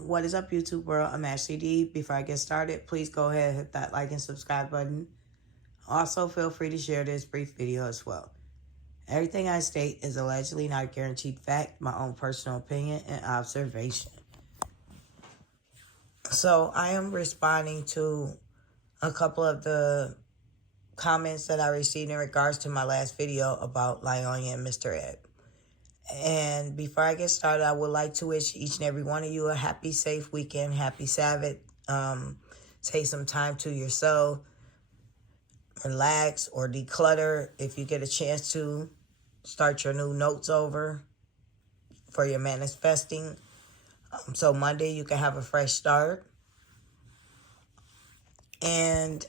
What is up, YouTube world? I'm Ashley D. Before I get started, please go ahead and hit that like and subscribe button. Also, feel free to share this brief video as well. Everything I state is allegedly not a guaranteed fact, my own personal opinion and observation. So I am responding to a couple of the comments that I received in regards to my last video about Lieonya and Mr Ed. And before I get started, I would like to wish each and every one of you a happy, safe weekend, happy Sabbath. Take some time to yourself, relax or declutter. If you get a chance to, start your new notes over for your manifesting. So Monday you can have a fresh start. And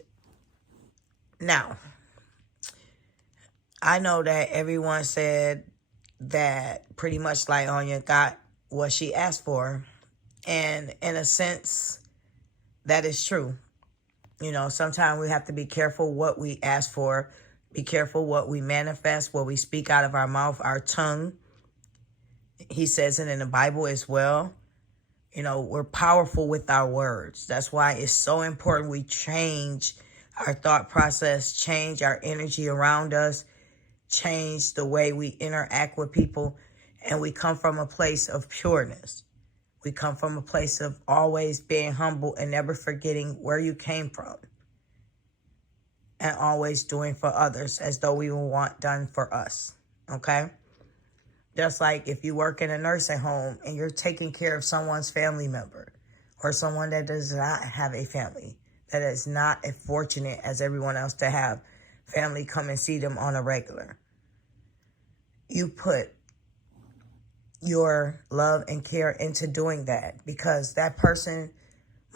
now, I know that everyone said that pretty much Lieonya got what she asked for. And in a sense, that is true. You know, sometimes we have to be careful what we ask for. Be careful what we manifest, what we speak out of our mouth, our tongue. He says it in the Bible as well. You know, we're powerful with our words. That's why it's so important we change our thought process, change our energy around us, change the way we interact with people. And we come from a place of pureness. We come from a place of always being humble and never forgetting where you came from. And always doing for others as though we will want done for us. Okay? Just like if you work in a nursing home and you're taking care of someone's family member or someone that does not have a family, that is not as fortunate as everyone else to have family come and see them on a regular. You put your love and care into doing that because that person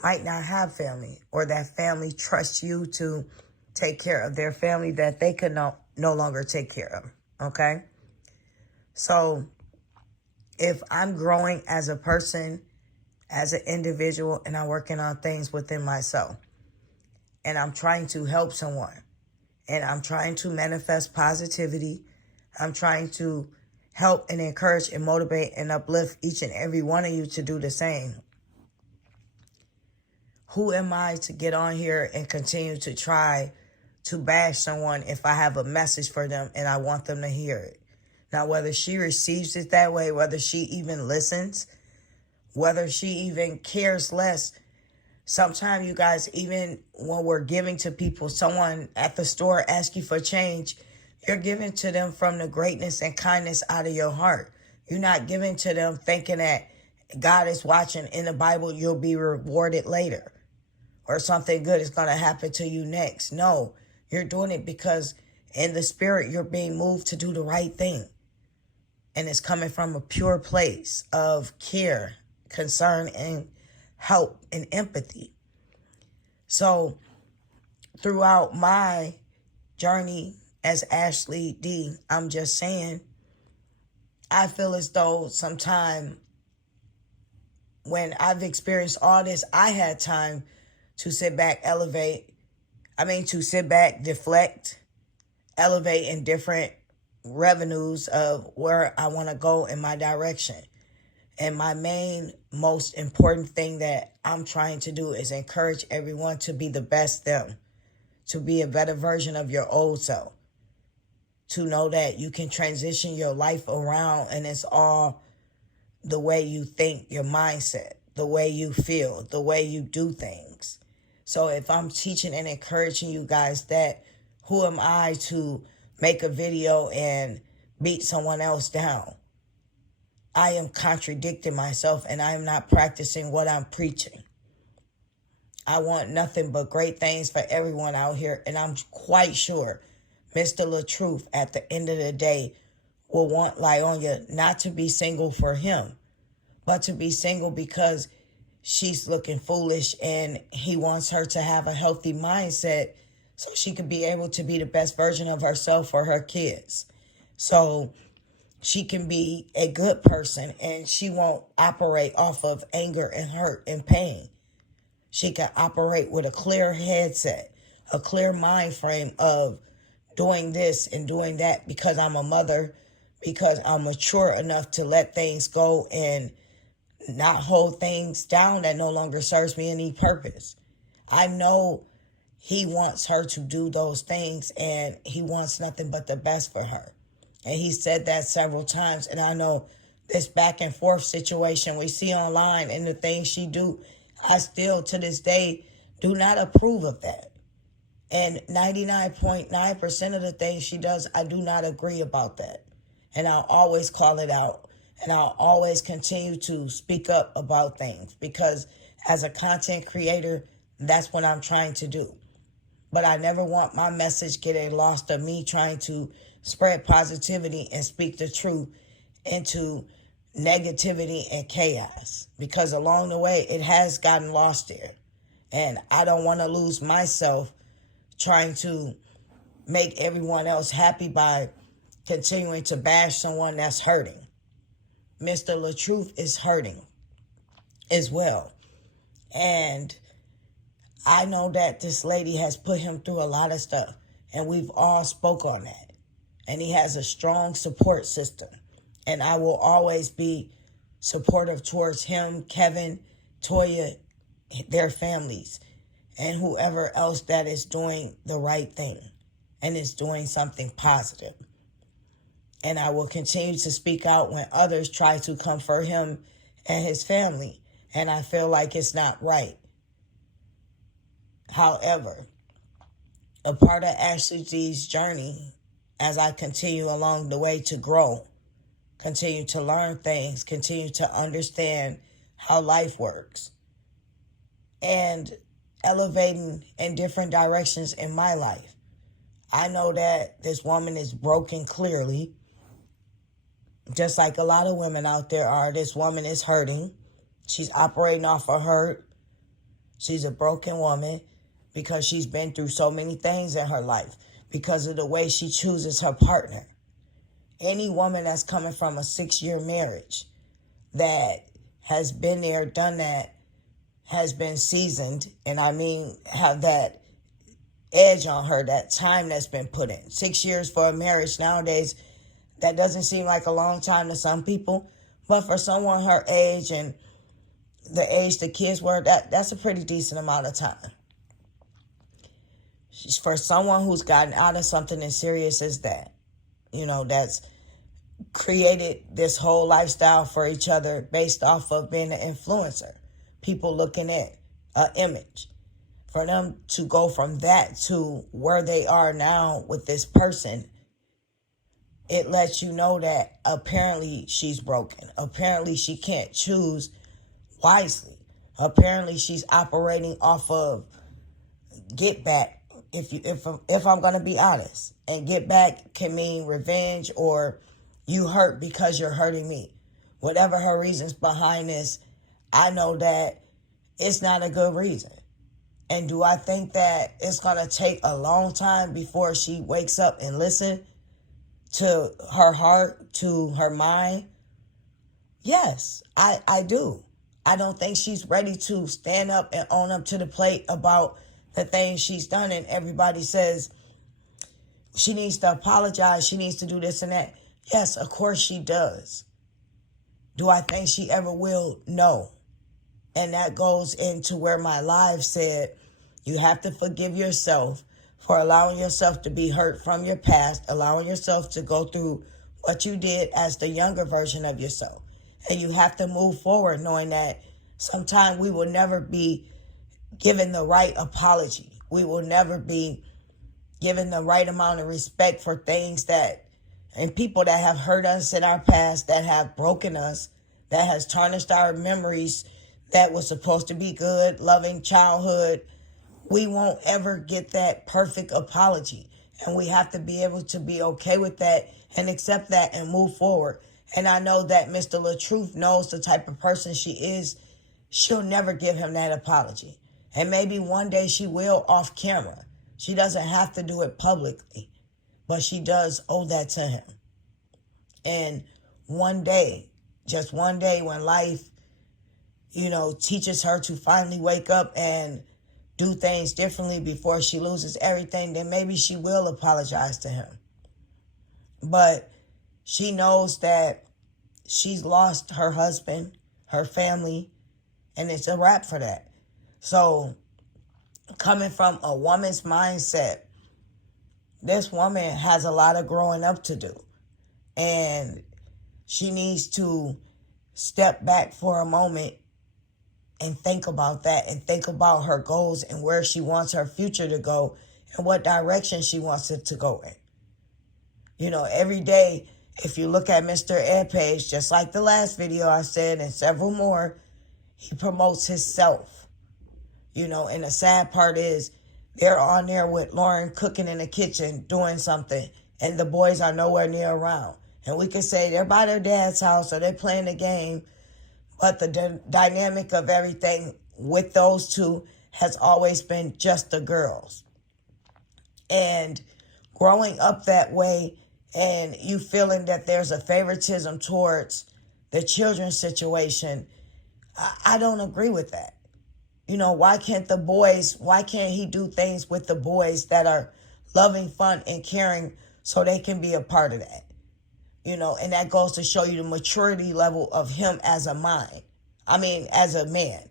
might not have family, or that family trusts you to take care of their family that they could no longer take care of, okay? So if I'm growing as a person, as an individual, and I'm working on things within myself, and I'm trying to help someone, and I'm trying to manifest positivity, I'm trying to help and encourage and motivate and uplift each and every one of you to do the same. Who am I to get on here and continue to try to bash someone if I have a message for them and I want them to hear it? Now, whether she receives it that way, whether she even listens, whether she even cares less. Sometimes, you guys, even when we're giving to people, someone at the store asks you for change, you're giving to them from the greatness and kindness out of your heart. You're not giving to them thinking that God is watching. In the Bible, you'll be rewarded later, or something good is going to happen to you next. No, you're doing it because in the spirit, you're being moved to do the right thing. And it's coming from a pure place of care, concern, and help and empathy. So throughout my journey as Ashley D, I'm just saying, I feel as though sometime when I've experienced all this, I had time to sit back, deflect, elevate in different revenues of where I want to go in my direction. And my main, most important thing that I'm trying to do is encourage everyone to be the best them, to be a better version of your old self, to know that you can transition your life around, and it's all the way you think, your mindset, the way you feel, the way you do things. So if I'm teaching and encouraging you guys that, who am I to make a video and beat someone else down? I am contradicting myself, and I am not practicing what I'm preaching. I want nothing but great things for everyone out here, and I'm quite sure Mr. LaTruth at the end of the day will want Lieonya not to be single for him, but to be single because she's looking foolish and he wants her to have a healthy mindset so she could be able to be the best version of herself for her kids. So she can be a good person and she won't operate off of anger and hurt and pain. She can operate with a clear headset, a clear mind frame of doing this and doing that because I'm a mother, because I'm mature enough to let things go and not hold things down that no longer serves me any purpose. I know he wants her to do those things, and he wants nothing but the best for her. And he said that several times. And I know this back and forth situation we see online and the things she do, I still to this day do not approve of that. And 99.9% of the things she does, I do not agree about that. And I'll always call it out. And I'll always continue to speak up about things, because as a content creator, that's what I'm trying to do. But I never want my message getting lost of me trying to spread positivity and speak the truth into negativity and chaos, because along the way it has gotten lost there. And I don't want to lose myself trying to make everyone else happy by continuing to bash someone that's hurting. Mr. LaTruth is hurting as well. And I know that this lady has put him through a lot of stuff, and we've all spoke on that. And he has a strong support system. And I will always be supportive towards him, Kevin, Toya, their families, and whoever else that is doing the right thing and is doing something positive. And I will continue to speak out when others try to comfort him and his family, and I feel like it's not right. However, a part of Ashley G's journey, as I continue along the way to grow, continue to learn things, continue to understand how life works, and elevating in different directions in my life. I know that this woman is broken clearly, just like a lot of women out there are. This woman is hurting. She's operating off of hurt. She's a broken woman because she's been through so many things in her life because of the way she chooses her partner. Any woman that's coming from a 6-year marriage that has been there, done that, has been seasoned, and I mean have that edge on her, that time that's been put in. 6 years for a marriage nowadays, that doesn't seem like a long time to some people, but for someone her age and the age the kids were, that's a pretty decent amount of time. For someone who's gotten out of something as serious as that, that's created this whole lifestyle for each other based off of being an influencer, people looking at an image. For them to go from that to where they are now with this person, it lets you know that apparently she's broken. Apparently she can't choose wisely. Apparently she's operating off of get back. If I'm going to be honest, and get back can mean revenge or you hurt because you're hurting me. Whatever her reasons behind this, I know that it's not a good reason. And do I think that it's going to take a long time before she wakes up and listens to her heart, to her mind? Yes, I do. I don't think she's ready to stand up and own up to the plate about the things she's done. And everybody says she needs to apologize. She needs to do this and that. Yes, of course she does. Do I think she ever will? No. And that goes into where my live said, you have to forgive yourself for allowing yourself to be hurt from your past, allowing yourself to go through what you did as the younger version of yourself. And you have to move forward knowing that sometimes we will never be given the right apology. We will never be given the right amount of respect for things that, and people that have hurt us in our past, that have broken us, that has tarnished our memories that was supposed to be good, loving childhood. We won't ever get that perfect apology. And we have to be able to be okay with that and accept that and move forward. And I know that Mr. LaTruth knows the type of person she is. She'll never give him that apology. And maybe one day she will off camera. She doesn't have to do it publicly, but she does owe that to him. And one day, just one day when life, teaches her to finally wake up and do things differently before she loses everything, then maybe she will apologize to him. But she knows that she's lost her husband, her family, and it's a wrap for that. So, coming from a woman's mindset, this woman has a lot of growing up to do. And she needs to step back for a moment and think about that, and think about her goals and where she wants her future to go and what direction she wants it to go in. You know, every day, if you look at Mr. Ed page, just like the last video I said and several more, he promotes himself. You know, and the sad part is they're on there with Lauren cooking in the kitchen, doing something, and the boys are nowhere near around. And we could say they're by their dad's house or they're playing the game, but the dynamic of everything with those two has always been just the girls. And growing up that way, and you feeling that there's a favoritism towards the children's situation, I don't agree with that. You know, why can't he do things with the boys that are loving, fun, and caring so they can be a part of that? You know, and that goes to show you the maturity level of him as a as a man.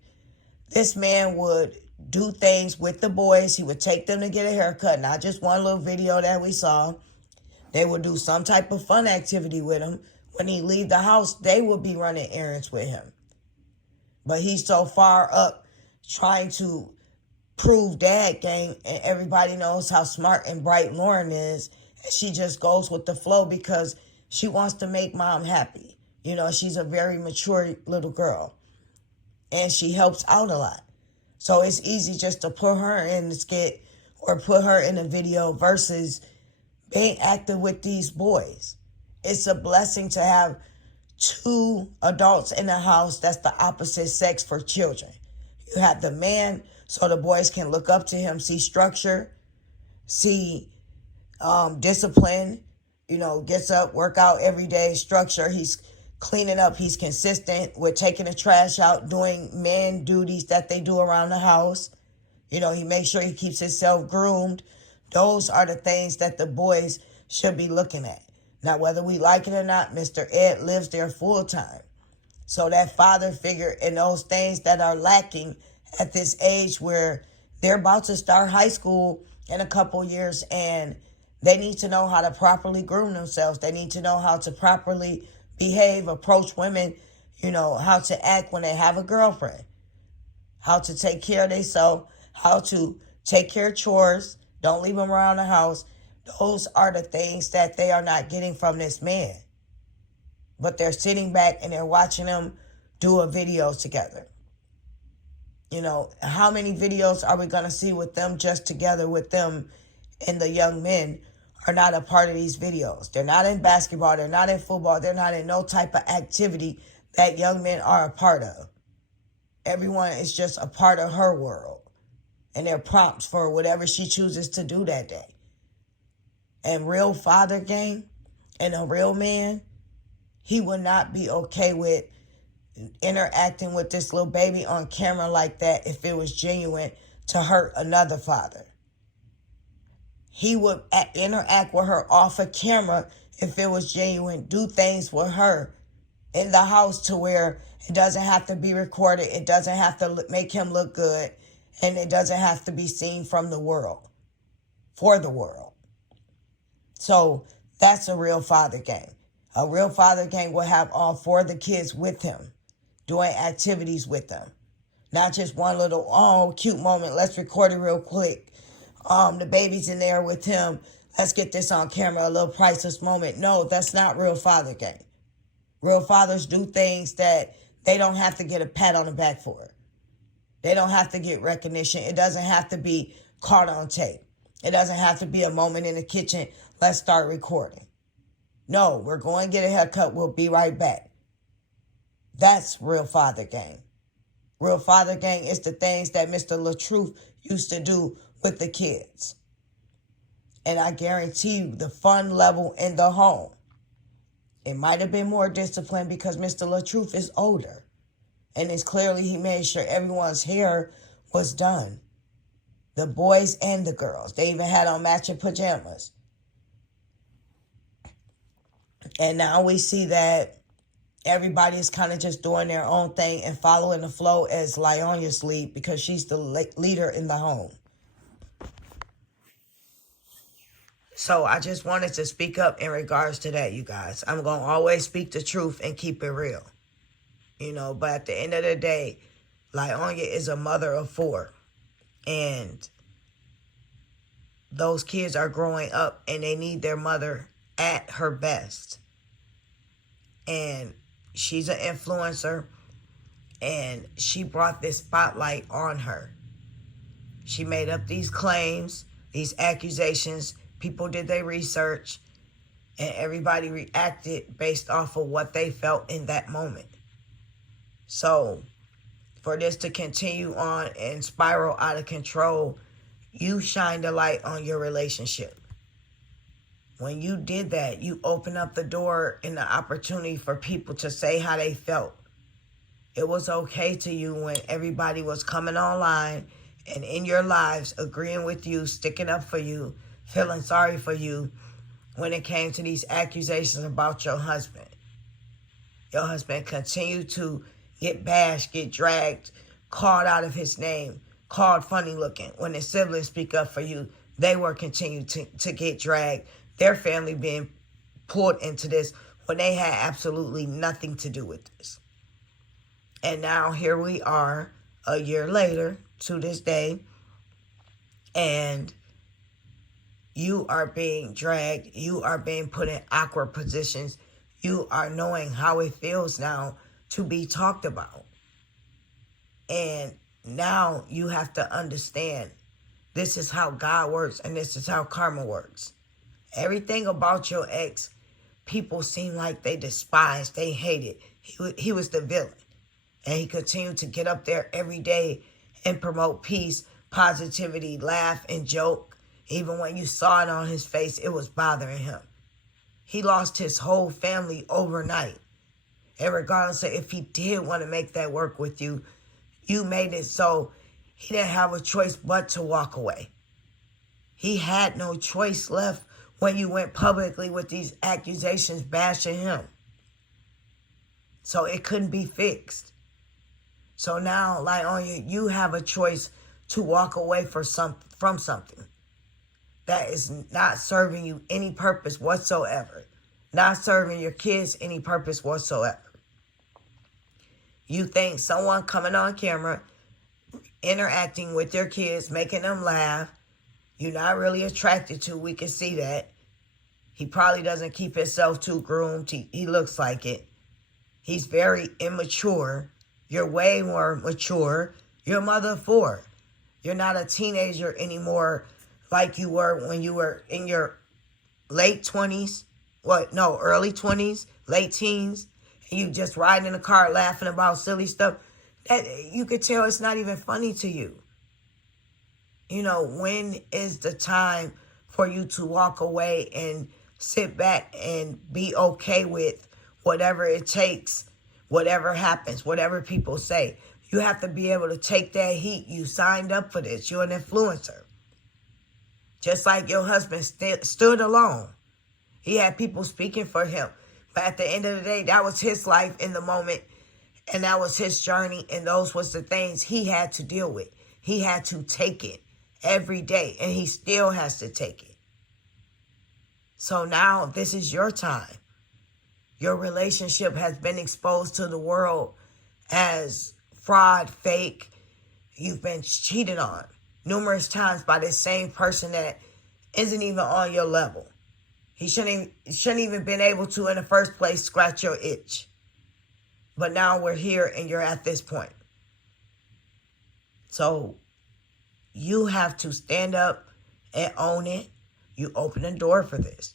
This man would do things with the boys. He would take them to get a haircut, not just one little video that we saw. They would do some type of fun activity with him. When he leave the house, they would be running errands with him. But he's so far up trying to prove dad game, and everybody knows how smart and bright Lauren is. And she just goes with the flow because she wants to make mom happy. You know, she's a very mature little girl. And she helps out a lot. So it's easy just to put her in the skit or put her in a video versus being active with these boys. It's a blessing to have two adults in the house that's the opposite sex for children. You have the man so the boys can look up to him, see structure, see discipline, you know, gets up, work out every day, structure. He's cleaning up. He's consistent with taking the trash out, doing man duties that they do around the house. You know, he makes sure he keeps himself groomed. Those are the things that the boys should be looking at. Now, whether we like it or not, Mr. Ed lives there full time. So that father figure and those things that are lacking at this age where they're about to start high school in a couple years, and they need to know how to properly groom themselves. They need to know how to properly behave, approach women, you know, how to act when they have a girlfriend, how to take care of themselves, how to take care of chores, don't leave them around the house. Those are the things that they are not getting from this man. But they're sitting back and they're watching them do a video together. You know, how many videos are we going to see with them just together with them, and the young men are not a part of these videos? They're not in basketball. They're not in football. They're not in no type of activity that young men are a part of. Everyone is just a part of her world. And they're prompts for whatever she chooses to do that day. And real father game and a real man, he would not be okay with interacting with this little baby on camera like that if it was genuine to hurt another father. He would interact with her off of camera if it was genuine, do things with her in the house to where it doesn't have to be recorded, it doesn't have to make him look good, and it doesn't have to be seen from the world, for the world. So that's a real father gang. A real father gang will have all four of the kids with him, doing activities with them. Not just one little, cute moment. Let's record it real quick. The baby's in there with him. Let's get this on camera, a little priceless moment. No, that's not real father gang. Real fathers do things that they don't have to get a pat on the back for. They don't have to get recognition. It doesn't have to be caught on tape. It doesn't have to be a moment in the kitchen. Let's start recording. No, we're going to get a haircut. We'll be right back. That's real father gang. Real father gang is the things that Mr. LaTruth used to do with the kids. And I guarantee you the fun level in the home, it might have been more disciplined because Mr. LaTruth is older. And it's clearly he made sure everyone's hair was done. The boys and the girls. They even had on matching pajamas. And now we see that Everybody is kind of just doing their own thing and following the flow as Lieonya's lead because she's the leader in the home. So I just wanted to speak up in regards to that, you guys. I'm going to always speak the truth and keep it real. But at the end of the day, Lieonya is a mother of 4. And those kids are growing up and they need their mother at her best. And she's an influencer. And she brought this spotlight on her. She made up these claims, these accusations. People did their research. And everybody reacted based off of what they felt in that moment. So for this to continue on and spiral out of control, you shined a light on your relationship. When you did that, you opened up the door and the opportunity for people to say how they felt. It was okay to you when everybody was coming online and in your lives, agreeing with you, sticking up for you, feeling sorry for you when it came to these accusations about your husband. Your husband continued to get bashed, get dragged, called out of his name, called funny looking. When his siblings speak up for you, they were continued to get dragged. Their family being pulled into this when they had absolutely nothing to do with this. And now here we are a year later to this day, and you are being dragged. You are being put in awkward positions. You are knowing how it feels now to be talked about. And now you have to understand this is how God works and this is how karma works. Everything about your ex, people seem like they despised, they hated. He was the villain. And he continued to get up there every day and promote peace, positivity, laugh, and joke. Even when you saw it on his face, it was bothering him. He lost his whole family overnight. And regardless of if he did want to make that work with you, you made it so he didn't have a choice but to walk away. He had no choice left when you went publicly with these accusations bashing him. So it couldn't be fixed. So now, Lieonya, you have a choice to walk away from something that is not serving you any purpose whatsoever. Not serving your kids any purpose whatsoever. You think someone coming on camera, interacting with your kids, making them laugh, you're not really attracted to. We can see that. He probably doesn't keep himself too groomed. He looks like it. He's very immature. You're way more mature. You're a mother of 4. You're not a teenager anymore like you were when you were in your late 20s. Early 20s, late teens. And you just riding in a car laughing about silly stuff. That you could tell it's not even funny to you. When is the time for you to walk away and sit back and be okay with whatever it takes, whatever happens, whatever people say? You have to be able to take that heat. You signed up for this. You're an influencer. Just like your husband stood alone. He had people speaking for him. But at the end of the day, that was his life in the moment. And that was his journey. And those was the things he had to deal with. He had to take it every day. And he still has to take it. So now this is your time. Your relationship has been exposed to the world as fraud, fake. You've been cheated on numerous times by the same person that isn't even on your level. He shouldn't even been able to, in the first place, scratch your itch. But now we're here and you're at this point. So you have to stand up and own it. You open the door for this.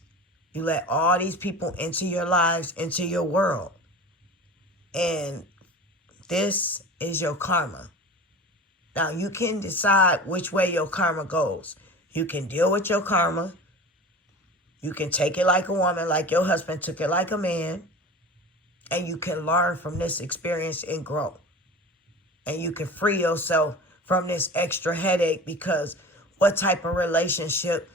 You let all these people into your lives, into your world. And this is your karma. Now, you can decide which way your karma goes. You can deal with your karma. You can take it like a woman, like your husband took it like a man. And you can learn from this experience and grow. And you can free yourself from this extra headache, because what type of relationship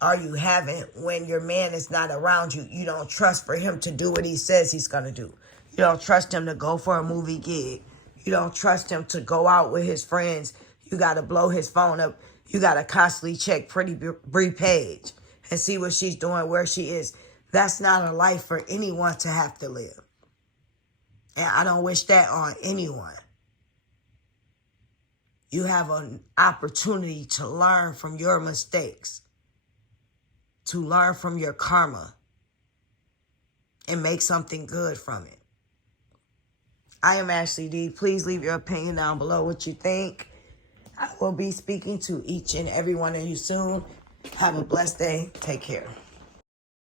are you having when your man is not around you? You don't trust for him to do what he says he's going to do. You don't trust him to go for a movie gig. You don't trust him to go out with his friends. You got to blow his phone up. You got to constantly check Pretty Bree page and see what she's doing, where she is. That's not a life for anyone to have to live. And I don't wish that on anyone. You have an opportunity to learn from your mistakes, to learn from your karma, and make something good from it. I am Ashley D. Please leave your opinion down below what you think. I will be speaking to each and every one of you soon. Have a blessed day. Take care.